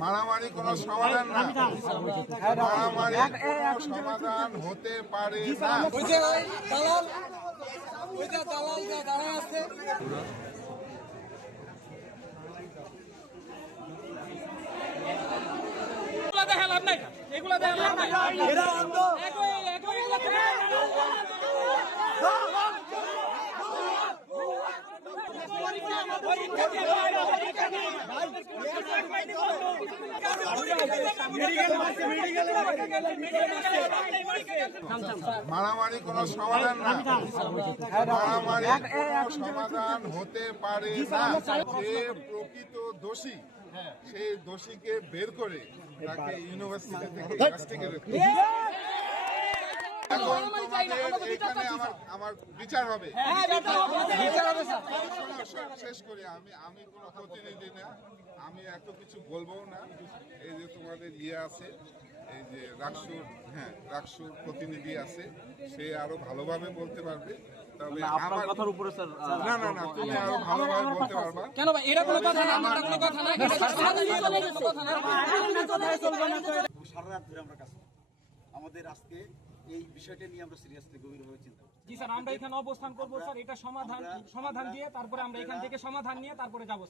মারামারি কোনো সমাধান না, মারামারি কোনো সমাধান হতে পারে না। মারামারি কোনো সমাধান না, মারামারি কোনো সমাধান হতে পারে না। যে প্রকৃত দোষী সেই দোষীকে বের করে তাকে ইউনিভার্সিটি থেকে ইনভেস্টিগেট করতে। এখন তোমাদের এখানে আমার বিচার হবে। শেষ করি, আমি কোনো প্রতিনিধি না, আমি এত কিছু বলবো না। এই যে তোমাদের আছে, এই যে রাকসুর প্রতিনিধি আছে, সে আরো ভালোভাবে বলতে পারবে। তবে আমার কথার উপরে স্যার না, তুমি আরো ভালোভাবে বলতে পারবা। কেন ভাই, এটা কোনো কথা না, আমার কোনো কথা না, এটা কথা না। সারা রাত ধরে আমরা কাজ করি। আমাদের আজকে এই বিষয়টা নিয়ে আমরা সিরিয়াসলি গভীরভাবে চিন্তা করছি। জি স্যার, আমরা এখানে অবস্থান করবো স্যার, এটা সমাধান দিয়ে তারপরে আমরা এখান থেকে সমাধান নিয়ে তারপরে যাবো।